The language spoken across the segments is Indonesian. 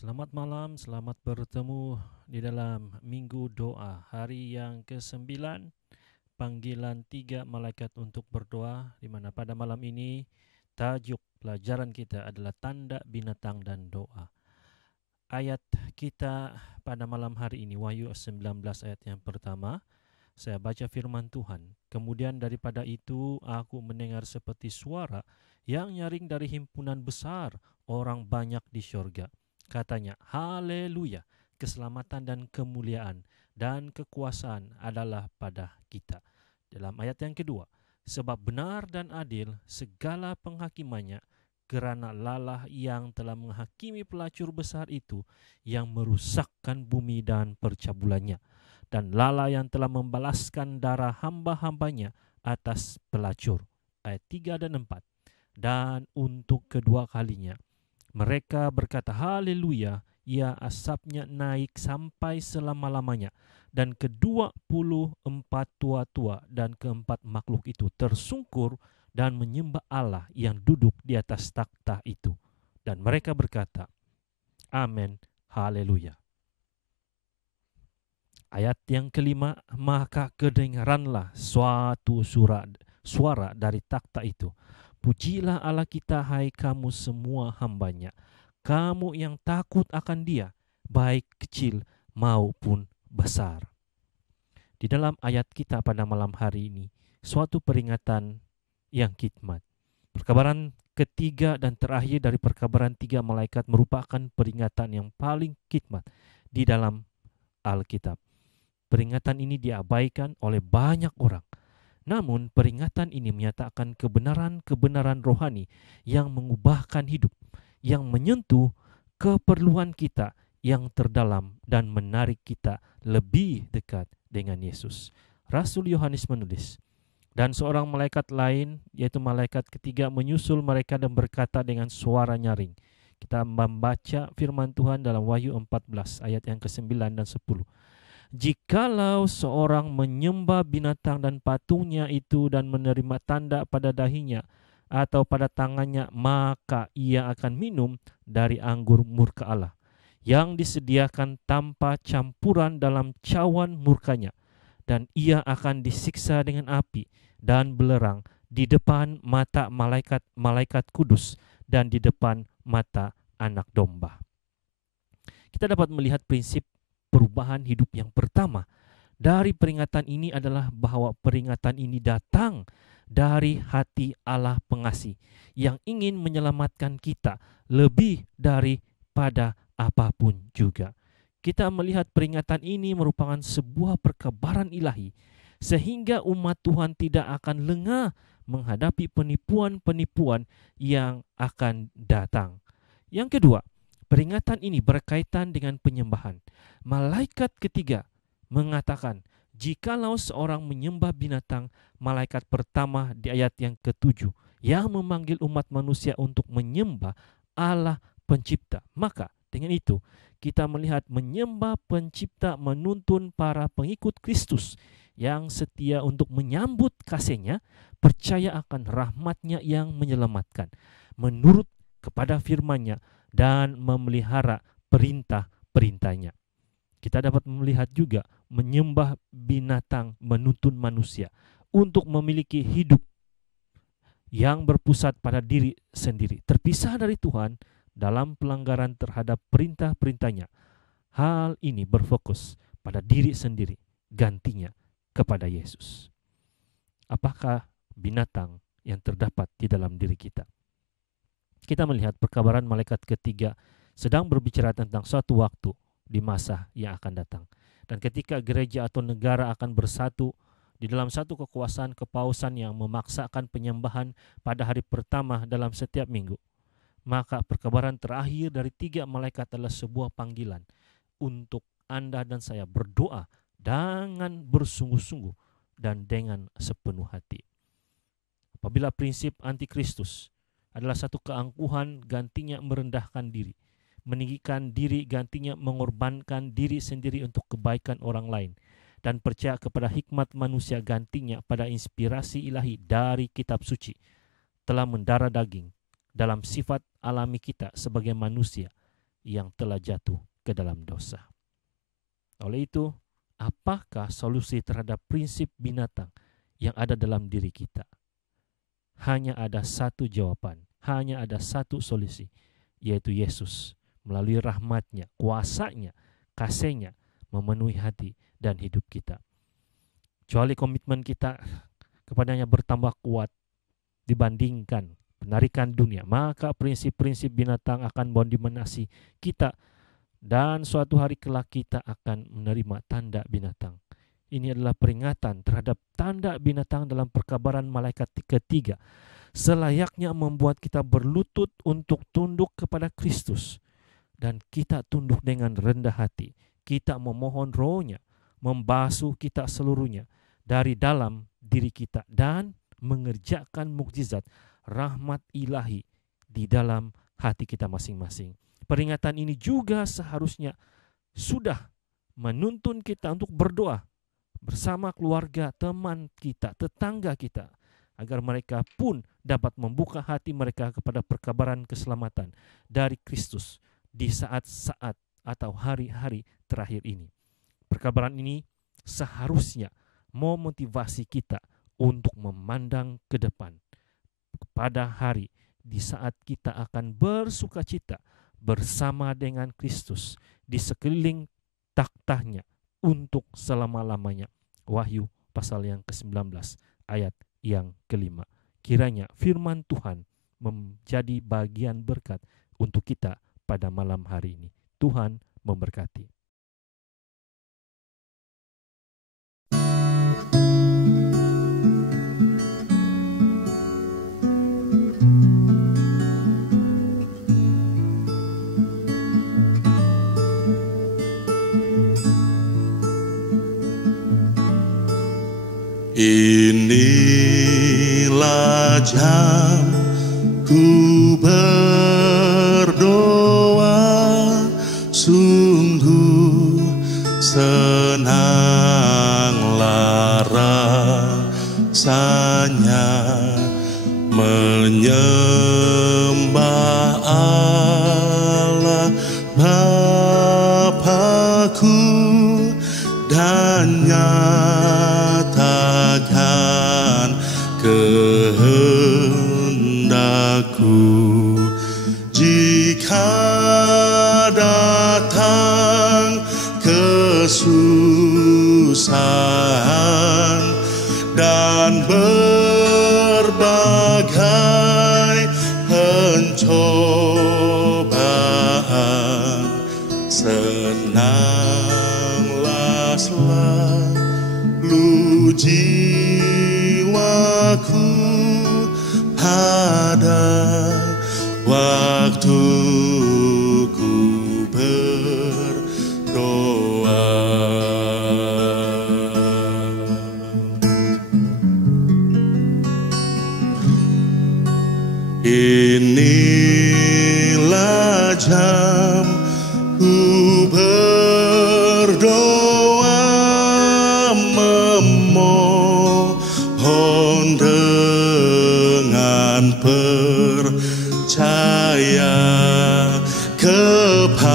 Selamat malam, selamat bertemu di dalam Minggu Doa, hari yang ke-9, panggilan 3 malaikat untuk berdoa, di mana pada malam ini tajuk pelajaran kita adalah tanda binatang dan doa. Ayat kita pada malam hari ini, Wahyu 19 ayat yang pertama, saya baca firman Tuhan. Kemudian daripada itu aku mendengar seperti suara yang nyaring dari himpunan besar orang banyak di syurga. Katanya, haleluya, keselamatan dan kemuliaan dan kekuasaan adalah pada kita. Dalam ayat yang kedua, sebab benar dan adil segala penghakimannya, kerana lalah yang telah menghakimi pelacur besar itu yang merusakkan bumi dan percabulannya, dan lalah yang telah membalaskan darah hamba-hambanya atas pelacur. Ayat 3 dan 4. Dan untuk kedua kalinya mereka berkata, haleluya, ya asapnya naik sampai selama-lamanya. Dan ke-24 tua-tua dan keempat makhluk itu tersungkur dan menyembah Allah yang duduk di atas takhta itu. Dan mereka berkata, amin, haleluya. Ayat yang kelima, maka kedengaranlah suatu suara dari takhta itu. Pujilah Allah kita, hai kamu semua hambanya, kamu yang takut akan Dia, baik kecil maupun besar. Di dalam ayat kita pada malam hari ini, suatu peringatan yang hikmat. Perkabaran ketiga dan terakhir dari perkabaran 3 malaikat merupakan peringatan yang paling hikmat di dalam Alkitab. Peringatan ini diabaikan oleh banyak orang. Namun peringatan ini menyatakan kebenaran-kebenaran rohani yang mengubahkan hidup, yang menyentuh keperluan kita yang terdalam dan menarik kita lebih dekat dengan Yesus. Rasul Yohanes menulis, dan seorang malaikat lain, yaitu malaikat ketiga, menyusul mereka dan berkata dengan suara nyaring, Kita membaca firman Tuhan dalam Wahyu 14 ayat yang ke-9 dan 10. Jikalau seorang menyembah binatang dan patungnya itu dan menerima tanda pada dahinya atau pada tangannya, maka ia akan minum dari anggur murka Allah yang disediakan tanpa campuran dalam cawan murkanya, dan ia akan disiksa dengan api dan belerang di depan mata malaikat-malaikat kudus dan di depan mata anak domba. Kita dapat melihat prinsip perubahan hidup yang pertama dari peringatan ini adalah bahwa peringatan ini datang dari hati Allah pengasih yang ingin menyelamatkan kita lebih daripada apapun juga. Kita melihat peringatan ini merupakan sebuah perkabaran ilahi sehingga umat Tuhan tidak akan lengah menghadapi penipuan-penipuan yang akan datang. Yang kedua, peringatan ini berkaitan dengan penyembahan. Malaikat ketiga mengatakan, jikalau seorang menyembah binatang, malaikat pertama di ayat yang ke-7 yang memanggil umat manusia untuk menyembah Allah pencipta. Maka dengan itu kita melihat menyembah pencipta menuntun para pengikut Kristus yang setia untuk menyambut kasih-Nya, percaya akan rahmat-Nya yang menyelamatkan, menurut kepada firman-Nya dan memelihara perintah-perintah-Nya. Kita dapat melihat juga menyembah binatang menuntun manusia untuk memiliki hidup yang berpusat pada diri sendiri, terpisah dari Tuhan dalam pelanggaran terhadap perintah-perintah-Nya. Hal ini berfokus pada diri sendiri, gantinya kepada Yesus. Apakah binatang yang terdapat di dalam diri kita? Kita melihat perkabaran malaikat ketiga sedang berbicara tentang suatu waktu di masa yang akan datang. Dan ketika gereja atau negara akan bersatu di dalam satu kekuasaan kepausan yang memaksakan penyembahan pada hari pertama dalam setiap minggu, maka perkabaran terakhir dari 3 malaikat adalah sebuah panggilan untuk Anda dan saya berdoa dengan bersungguh-sungguh dan dengan sepenuh hati. Apabila prinsip antikristus adalah satu keangkuhan, gantinya merendahkan diri, meninggikan diri, gantinya mengorbankan diri sendiri untuk kebaikan orang lain, dan percaya kepada hikmat manusia, gantinya pada inspirasi ilahi dari kitab suci, telah mendarah daging dalam sifat alami kita sebagai manusia yang telah jatuh ke dalam dosa. Oleh itu, apakah solusi terhadap prinsip binatang yang ada dalam diri kita? Hanya ada satu jawaban, hanya ada satu solusi, yaitu Yesus melalui rahmat-Nya, kuasa-Nya, kasih-Nya memenuhi hati dan hidup kita. Kecuali komitmen kita kepadanya bertambah kuat dibandingkan penarikan dunia, maka prinsip-prinsip binatang akan mendominasi kita, dan suatu hari kelak kita akan menerima tanda binatang. Ini adalah peringatan terhadap tanda binatang dalam perkabaran malaikat ketiga, selayaknya membuat kita berlutut untuk tunduk kepada Kristus, dan kita tunduk dengan rendah hati. Kita memohon Roh-Nya membasuh kita seluruhnya dari dalam diri kita dan mengerjakan mukjizat rahmat ilahi di dalam hati kita masing-masing. Peringatan ini juga seharusnya sudah menuntun kita untuk berdoa bersama keluarga, teman kita, tetangga kita, agar mereka pun dapat membuka hati mereka kepada perkabaran keselamatan dari Kristus di saat-saat atau hari-hari terakhir ini. Perkabaran ini seharusnya memotivasi kita untuk memandang ke depan pada hari di saat kita akan bersukacita bersama dengan Kristus di sekeliling takhta-Nya untuk selama-lamanya. Wahyu pasal yang ke-19 ayat yang ke-5. Kiranya firman Tuhan menjadi bagian berkat untuk kita pada malam hari ini. Tuhan memberkati. Inilah jam ku berdoa. datang kesusahan dan berbagai pencobaan, senanglah selalu jiwaku pada waktu ku berdoa. Inilah jam ku berdoa, memohon dengan percaya kepada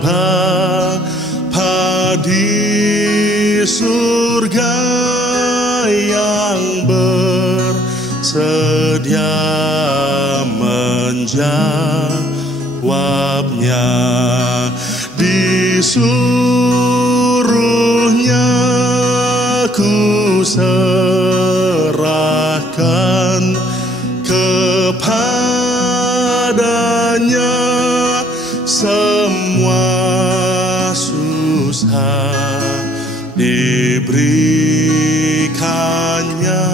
Bapa di surga yang bersedia menjawabnya. Disuruhnya ku serahkan kepadanya semua susah, diberikannya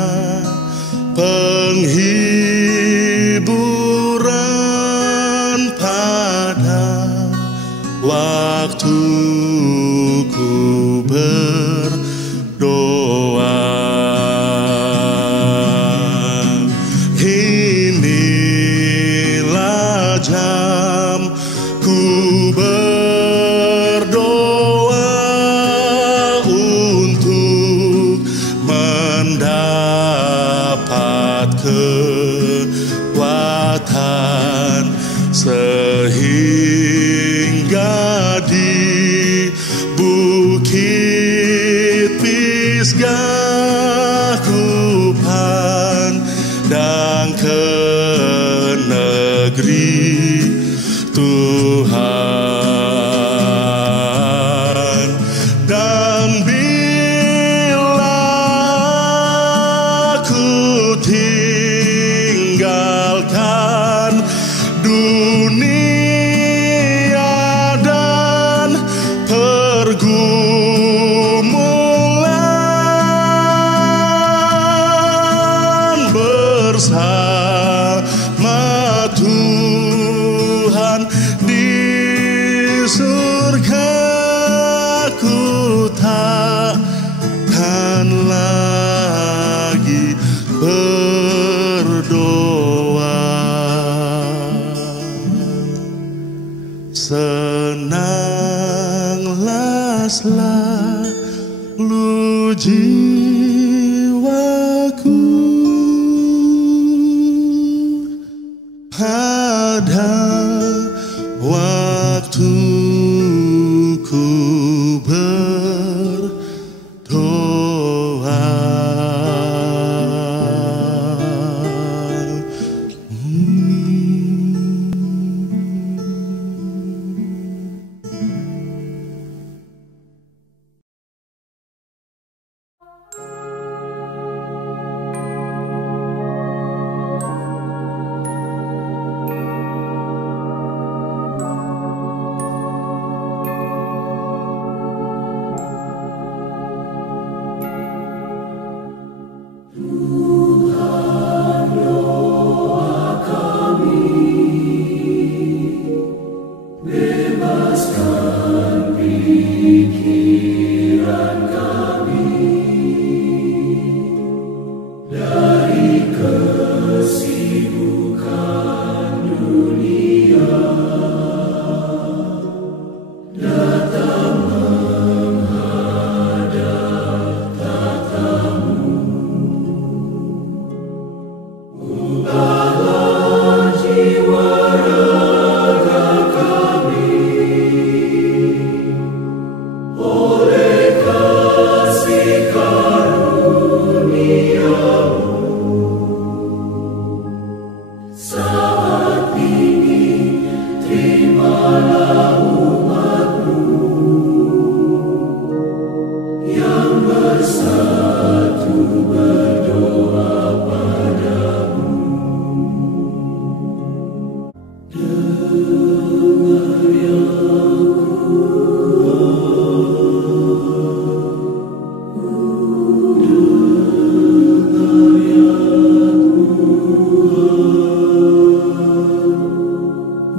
penghiburan pada waktu ku berdoa. Inilah jam ku berdoa untuk mendapat kekuatan sehingga di bukit Pisgah ku pandang ke negeri Tuhan. Dan bila ku tinggalkan dunia dan pergumulan, bersama Tuhan di surga ku takkan lagi berdoa. Senanglah selalu jiwaku pada waktu ku berdoa.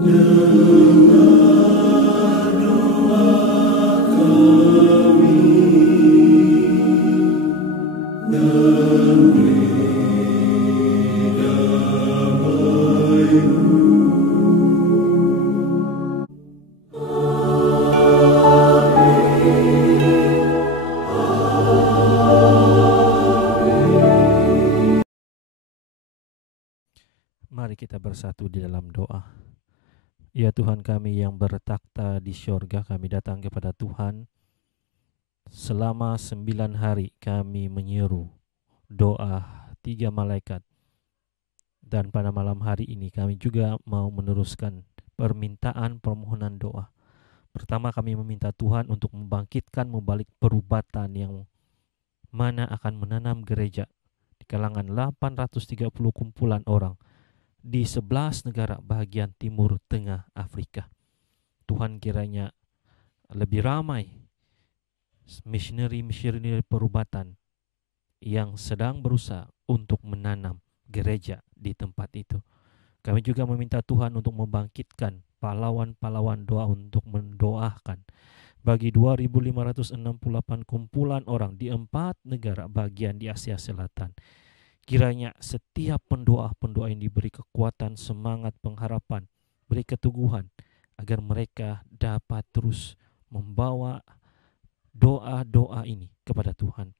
Mari kita bersatu di dalam doa. Ya Tuhan kami yang bertakhta di syurga, kami datang kepada Tuhan. Selama 9 hari kami menyeru doa 3 malaikat. Dan pada malam hari ini kami juga mau meneruskan permintaan permohonan doa. Pertama kami meminta Tuhan untuk membangkitkan membalik perubatan yang mana akan menanam gereja di kalangan 830 kumpulan orang di 11 negara bagian timur tengah Afrika. Tuhan kiranya lebih ramai missionary perubatan yang sedang berusaha untuk menanam gereja di tempat itu. Kami juga meminta Tuhan untuk membangkitkan pahlawan-pahlawan doa untuk mendoakan bagi 2.568 kumpulan orang di 4 negara bagian di Asia Selatan. Kiranya setiap pendoa-pendoa yang diberi kekuatan, semangat, pengharapan, beri keteguhan agar mereka dapat terus membawa doa-doa ini kepada Tuhan.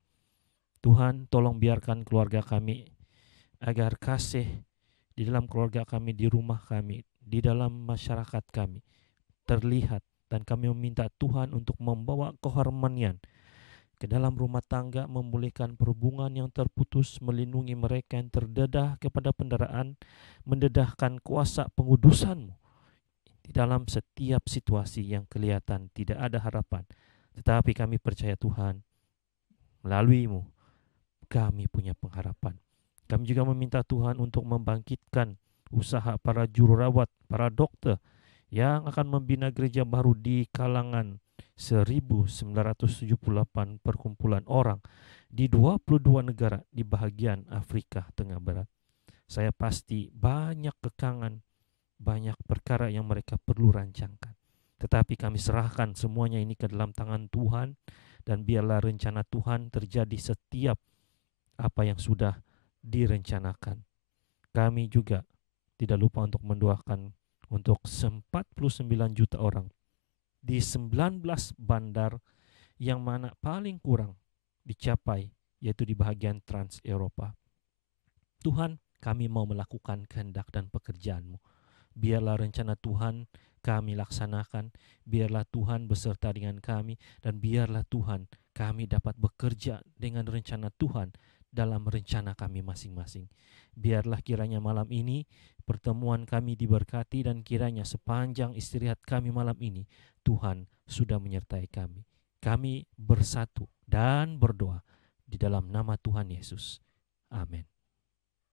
Tuhan, tolong biarkan keluarga kami agar kasih di dalam keluarga kami, di rumah kami, di dalam masyarakat kami terlihat, dan kami meminta Tuhan untuk membawa keharmonian ke dalam rumah tangga, memulihkan perhubungan yang terputus, melindungi mereka yang terdedah kepada pendaraan, mendedahkan kuasa pengudusan-Mu di dalam setiap situasi yang kelihatan tidak ada harapan. Tetapi kami percaya Tuhan, melalui-Mu kami punya pengharapan. Kami juga meminta Tuhan untuk membangkitkan usaha para jururawat, para dokter yang akan membina gereja baru di kalangan 1978 perkumpulan orang di 22 negara di bahagian Afrika Tengah Barat. Saya pasti banyak kekangan, banyak perkara yang mereka perlu rancangkan. Tetapi kami serahkan semuanya ini ke dalam tangan Tuhan, dan biarlah rencana Tuhan terjadi setiap apa yang sudah direncanakan. Kami juga tidak lupa untuk mendoakan untuk 49 juta orang di 19 bandar yang mana paling kurang dicapai, yaitu di bahagian Trans Eropa. Tuhan, kami mau melakukan kehendak dan pekerjaan-Mu. Biarlah rencana Tuhan kami laksanakan, biarlah Tuhan beserta dengan kami, dan biarlah Tuhan kami dapat bekerja dengan rencana Tuhan dalam rencana kami masing-masing. Biarlah kiranya malam ini pertemuan kami diberkati, dan kiranya sepanjang istirahat kami malam ini Tuhan sudah menyertai kami. Kami bersatu dan berdoa di dalam nama Tuhan Yesus. Amin.